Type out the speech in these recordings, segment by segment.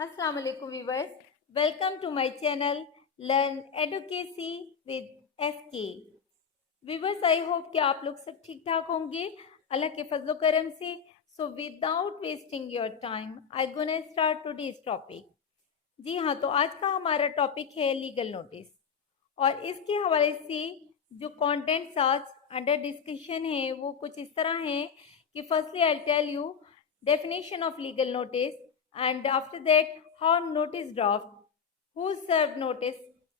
अस्सलाम वालेकुम viewers, welcome to my channel learn educacy with SK. Viewers, I hope कि आप लोग सब ठीक ठाक होंगे अल्लाह के फजलो करम से। So without wasting your time I gonna start today's topic. जी हाँ, तो आज का हमारा टॉपिक है लीगल नोटिस, और इसके हवाले से जो कंटेंट्स आज अंडर डिस्कशन है वो कुछ इस तरह हैं कि firstly I tell you definition of legal notice, and after that how notice draft, who served notice,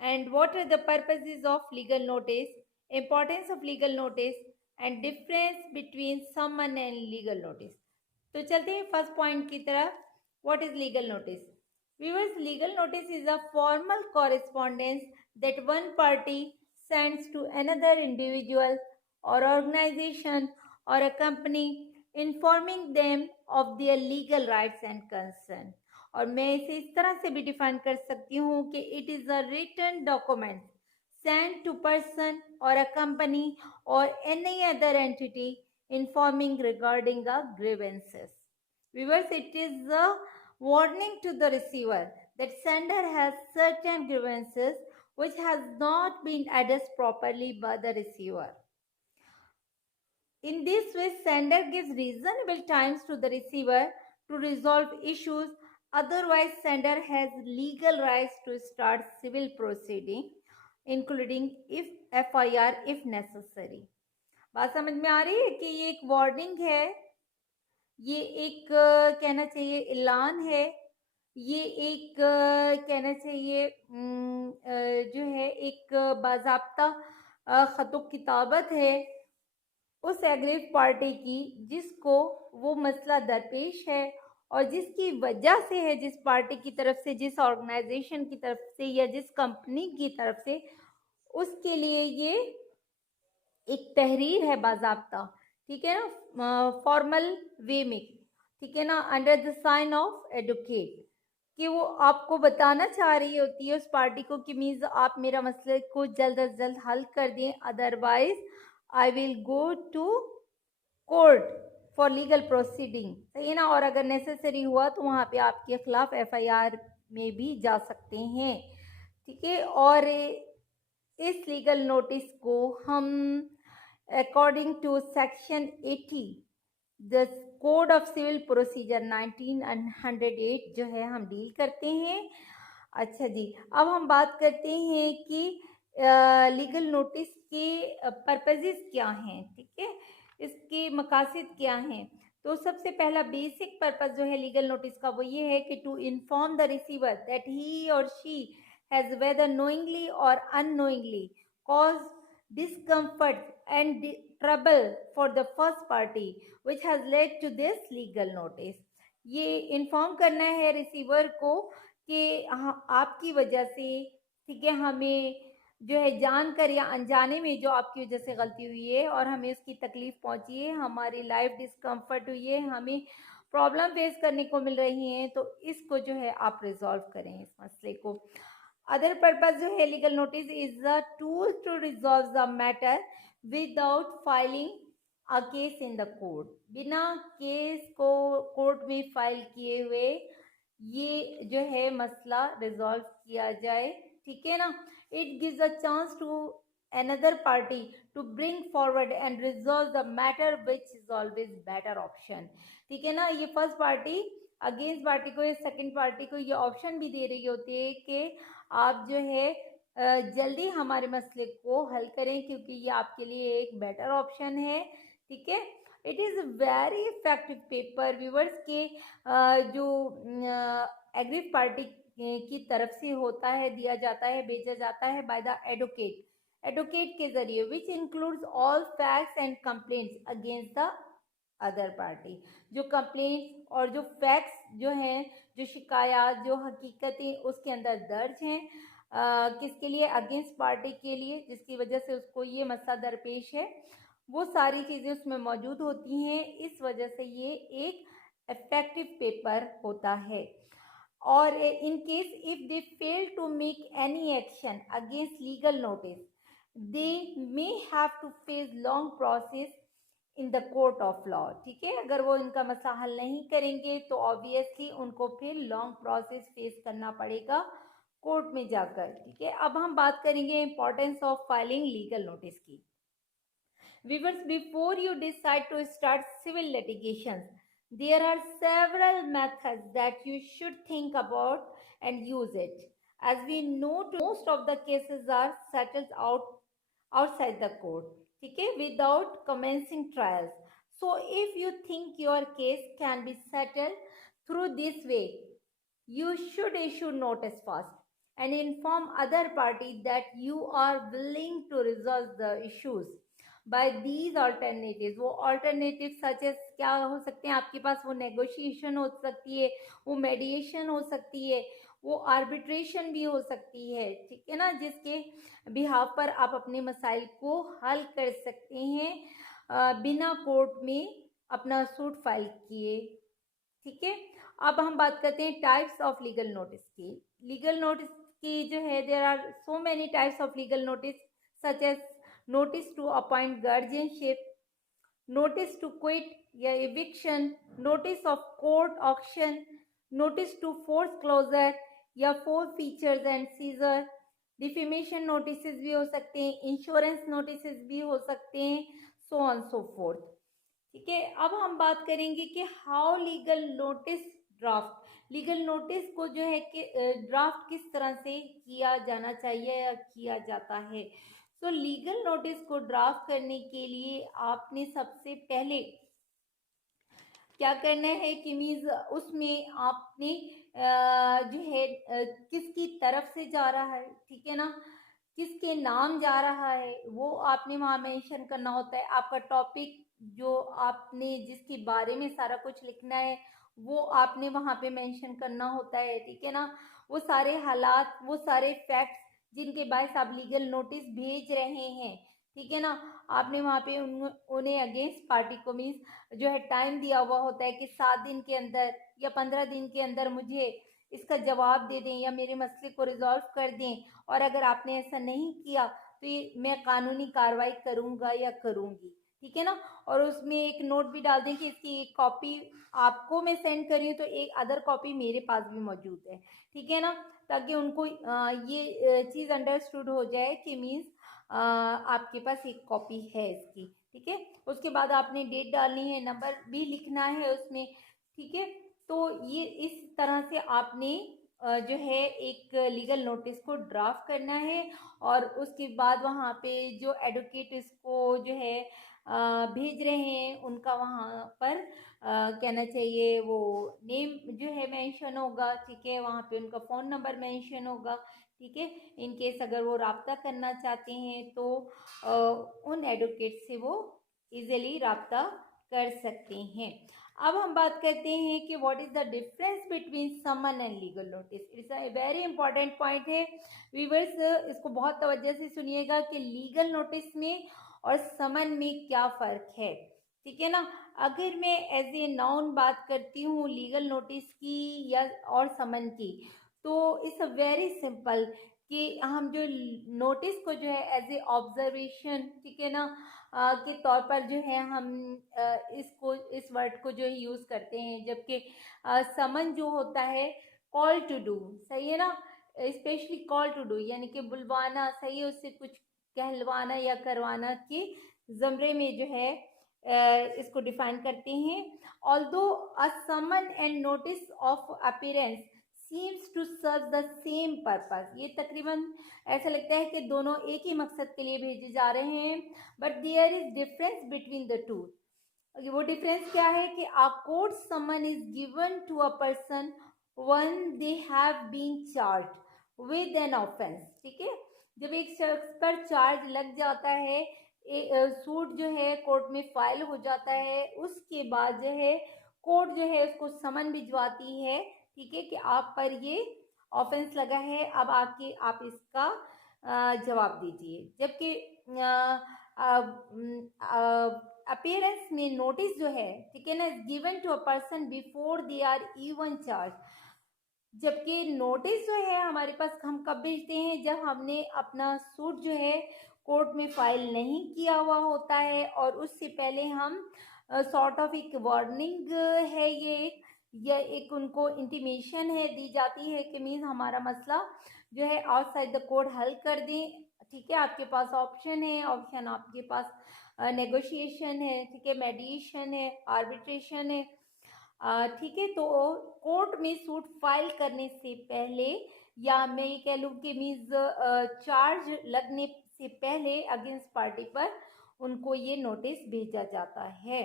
and what are the purposes of legal notice, importance of legal notice, and difference between summon and legal notice. तो चलते हैं first point की तरफ। What is legal notice? Viewers, legal notice is a formal correspondence that one party sends to another individual or organization or a company informing them of their legal rights and concern. और मैं इसे इस तरह से भी define कर सकती हूँ कि it is a written document sent to person or a company or any other entity informing regarding a grievances. Viewers, it is a warning to the receiver that sender has certain grievances which has not been addressed properly by the receiver. In this way, sender gives reasonable times to the receiver to resolve issues. Otherwise, sender has legal rights to start civil proceeding, including if FIR if necessary. बात समझ में आ रही है कि ये एक warning है, ये एक कहना चाहिए ऐलान है, ये एक कहना चाहिए जो है एक बाज़ाब्ता ख़तो किताबत है उस एग्रीव पार्टी की जिसको वो मसला दरपेश है, और जिसकी वजह से है, जिस पार्टी की तरफ से, जिस ऑर्गेनाइजेशन की तरफ से या जिस कंपनी की तरफ से, उसके लिए ये एक तहरीर है बाज़ाब्ता, ठीक है ना, फॉर्मल वे में, ठीक है ना, under the sign of advocate, कि वो आपको बताना चाह रही होती है उस पार्टी को कि मीन्स आप मेरा मसले को जल्द अज जल्द हल कर दें, otherwise I will go to court for legal proceeding, सही है ना। और अगर नेसेसरी हुआ तो वहाँ पे आपके खिलाफ FIR में भी जा सकते हैं, ठीक है। और इस लीगल नोटिस को हम according to section 80 the code of civil procedure 1908 जो है हम डील करते हैं। अच्छा जी, अब हम बात करते हैं कि लीगल नोटिस के पर्पसेस क्या हैं, ठीक है, इसके मकासद क्या हैं। तो सबसे पहला बेसिक पर्पस जो है लीगल नोटिस का वो ये है कि to inform the receiver that he or she has whether knowingly or unknowingly cause discomfort and trouble for the first party which has led to this legal notice. ये inform करना है receiver को कि आपकी वजह से, ठीक है, हमें जो है जानकर या अनजाने में जो आपकी वजह से गलती हुई है और हमें उसकी तकलीफ पहुंची है, हमारी लाइफ डिस्कम्फर्ट हुई है, हमें प्रॉब्लम फेस करने को मिल रही हैं, तो इसको जो है आप रिजॉल्व करें इस मसले को। अदर पर्पज जो है legal notice is a tool to resolve the matter without filing a case in the court. बिना केस को कोर्ट में फाइल किए हुए ये जो है मसला रिजॉल्व किया जाए, ठीक है ना। It gives a chance to another party to bring forward and resolve the matter, which is always better option, ठीक है ना। ये फर्स्ट पार्टी अगेंस्ट पार्टी को या सेकंड पार्टी को ये ऑप्शन भी दे रही होती है कि आप जो है जल्दी हमारे मसले को हल करें, क्योंकि ये आपके लिए एक बेटर ऑप्शन है, ठीक है। It is very effective paper viewers के जो एग्रीव पार्टी की तरफ से होता है, दिया जाता है, भेजा जाता है बाय द एडवोकेट के जरिए, which includes all facts and complaints against the other party. जो कंप्लेंट और जो फैक्ट्स जो हैं, जो शिकायत, जो हकीकतें उसके अंदर दर्ज हैं, किसके लिए, अगेंस्ट पार्टी के लिए जिसकी वजह से उसको ये मसला दरपेश है, वो सारी चीज़ें उसमें मौजूद होती हैं। इस वजह से ये एक इफेक्टिव पेपर होता है। और in case if they fail to make any action against legal notice, they may have to face long process in the court of law. ठीक है, अगर वो इनका मसला हल नहीं करेंगे तो ऑब्वियसली उनको फिर लॉन्ग प्रोसेस फेस करना पड़ेगा कोर्ट में जाकर। ठीक है, अब हम बात करेंगे importance of filing legal notice की। Viewers, before you decide to start civil litigations, there are several methods that you should think about and use it. As we know, most of the cases are settled outside the court, okay, without commencing trials. So, if you think your case can be settled through this way, you should issue notice first and inform other party that you are willing to resolve the issues by these alternatives। वो alternatives such as क्या हो सकते हैं आपके पास? वो negotiation हो सकती है, वो mediation हो सकती है, वो arbitration भी हो सकती है। ठीक है ना, जिसके बिहाफ पर आप अपने मसाइल को हल कर सकते हैं बिना कोर्ट में अपना सूट फाइल किए। ठीक है, अब हम बात करते हैं टाइप्स ऑफ लीगल नोटिस की। लीगल नोटिस की जो है, there are so many types of legal notice such as notice to appoint guardianship, notice to quit या eviction, notice of court auction, notice to force closure या forfeiture and seizure, defamation notice भी हो सकते हैं, insurance notice भी हो सकते हैं, सो ऑन सो फोर्थ। ठीक है, अब हम बात करेंगे कि how legal notice draft, legal notice को जो है कि ड्राफ्ट किस तरह से किया जाना चाहिए या किया जाता है। तो लीगल नोटिस को ड्राफ्ट करने के लिए आपने सबसे पहले क्या करना है कि मीन्स उसमें आपने जो है किसकी तरफ से जा रहा है, ठीक है ना, किसके नाम जा रहा है, वो आपने वहाँ मेंशन करना होता है। आपका टॉपिक जो आपने जिसके बारे में सारा कुछ लिखना है वो आपने वहाँ पे मेंशन करना होता है। ठीक है ना, वो सारे हालात, वो सारे फैक्ट्स जिनके बायस आप लीगल नोटिस भेज रहे हैं, ठीक है ना, आपने वहाँ पे उन्हें अगेंस्ट पार्टी को मीन्स जो है टाइम दिया हुआ होता है कि 7 दिन के अंदर या 15 दिन के अंदर मुझे इसका जवाब दे दें या मेरे मसले को रिजॉल्व कर दें, और अगर आपने ऐसा नहीं किया तो ये मैं कानूनी कार्रवाई करूंगा या करूंगी। ठीक है ना, और उसमें एक नोट भी डाल दें कि इसकी एक कॉपी आपको मैं सेंड कर रही हूँ तो एक अदर कॉपी मेरे पास भी मौजूद है। ठीक है ना, ताकि उनको ये चीज़ अंडरस्टूड हो जाए कि मीन्स आपके पास एक कॉपी है इसकी। ठीक है, उसके बाद आपने डेट डालनी है, नंबर भी लिखना है उसमें। ठीक है, तो ये इस तरह से आपने जो है एक लीगल नोटिस को ड्राफ्ट करना है, और उसके बाद वहाँ पे जो एडवोकेट इसको जो है भेज रहे हैं उनका वहाँ पर कहना चाहिए वो नेम जो है मेंशन होगा। ठीक है, वहाँ पे उनका फ़ोन नंबर मेंशन होगा। ठीक है, इन केस अगर वो राब्ता करना चाहते हैं तो उन एडवोकेट से वो इजीली राब्ता कर सकते हैं। अब हम बात करते हैं कि what is the difference between summon and legal notice. It's a very important point है व्यूअर्स, इसको बहुत तवज्जो से सुनिएगा कि लीगल नोटिस में और समन में क्या फ़र्क है। ठीक है ना, अगर मैं एज ए नाउन बात करती हूँ लीगल नोटिस की या और समन की, तो इट्स अ वेरी सिंपल कि हम जो नोटिस को जो है एज ए ऑब्जर्वेशन, ठीक है ना, के तौर पर जो है हम इसको इस वर्ड को जो है यूज़ करते हैं, जबकि समन जो होता है कॉल टू डू, सही है ना, स्पेशली कॉल टू डू यानी कि बुलवाना, सही है, उससे कुछ कहलवाना या करवाना के ज़मरे में जो है इसको डिफाइन करते हैं। Although a summon and notice of appearance seems to serve the same purpose, ये तकरीबन ऐसा लगता है कि दोनों एक ही मकसद के लिए भेजे जा रहे हैं, but there is difference between the two. वो डिफरेंस क्या है कि a court summon is given to a person when they have been charged with an offense। ठीक है, जब एक शख्स पर चार्ज लग जाता है, सूट जो है कोर्ट में फाइल हो जाता है, उसके बाद जो है कोर्ट जो है उसको समन भिजवाती है। ठीक है, कि आप पर ये ऑफेंस लगा है, अब आके आप इसका जवाब दीजिए। जबकि अपीयरेंस में नोटिस जो है, ठीक है ना, given to a person before they are even charge, जबकि नोटिस जो है हमारे पास हम कब भेजते हैं, जब हमने अपना सूट जो है कोर्ट में फाइल नहीं किया हुआ होता है और उससे पहले हम सॉर्ट ऑफ एक वार्निंग है ये एक उनको इंटीमेशन है दी जाती है कि मीन्स हमारा मसला जो है आउटसाइड द कोर्ट हल कर दें। ठीक है, आपके पास ऑप्शन है, ऑप्शन आपके पास नेगोशिएशन है, ठीक है, मेडिएशन है, आर्बिट्रेशन है। ठीक है, तो कोर्ट में सूट फाइल करने से पहले या मैं ये कह लूँ कि मीन्स चार्ज लगने से पहले अगेंस्ट पार्टी पर उनको ये नोटिस भेजा जाता है।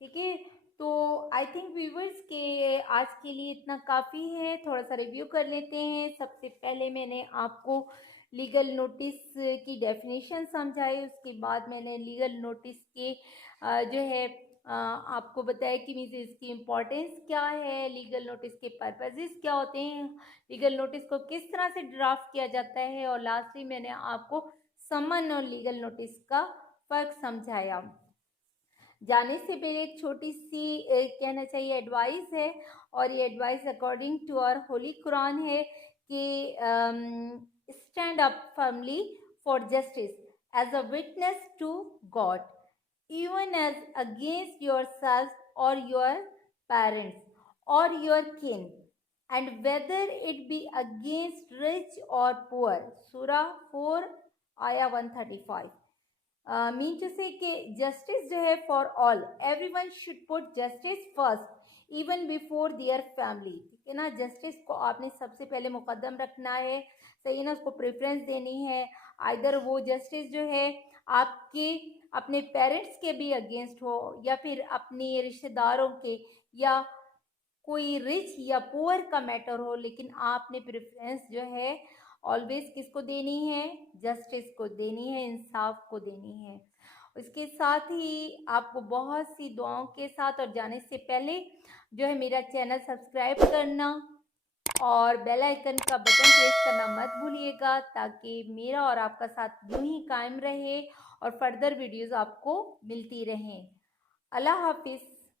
ठीक है, तो आई थिंक व्यूवर्स के आज के लिए इतना काफ़ी है। थोड़ा सा रिव्यू कर लेते हैं। सबसे पहले मैंने आपको लीगल नोटिस की डेफिनेशन समझाई, उसके बाद मैंने लीगल नोटिस के जो है आपको बताया कि मीन्स इसकी इम्पोर्टेंस क्या है, लीगल नोटिस के पर्पजेस क्या होते हैं, लीगल नोटिस को किस तरह से ड्राफ्ट किया जाता है, और लास्टली मैंने आपको समन और लीगल नोटिस का फ़र्क समझाया। जाने से पहले एक छोटी सी कहना चाहिए एडवाइस है, और ये advice according to our holy Quran है कि stand up firmly for justice as a witness to God, even as against yourself or your parents or your kin, and whether it be against rich or poor. Surah 4 ayah 135 mean to से कि justice जो है for all, everyone should put justice first even before their family. ठीक है ना, justice को आपने सबसे पहले मुकद्दम रखना है, सही है ना, उसको प्रेफरेंस देनी है। आइदर वो जस्टिस जो है आपके अपने पेरेंट्स के भी अगेंस्ट हो, या फिर अपने रिश्तेदारों के, या कोई रिच या पुअर का मैटर हो, लेकिन आपने प्रेफरेंस जो है ऑलवेज किसको देनी है, जस्टिस को देनी है, इंसाफ को देनी है। उसके साथ ही आपको बहुत सी दुआओं के साथ और जाने से पहले जो है मेरा चैनल सब्सक्राइब करना और बेल आइकन का बटन प्रेस करना मत भूलिएगा, ताकि मेरा और आपका साथ यूं ही कायम रहे और फर्दर वीडियोस आपको मिलती रहें। अल्लाह हाफिज़।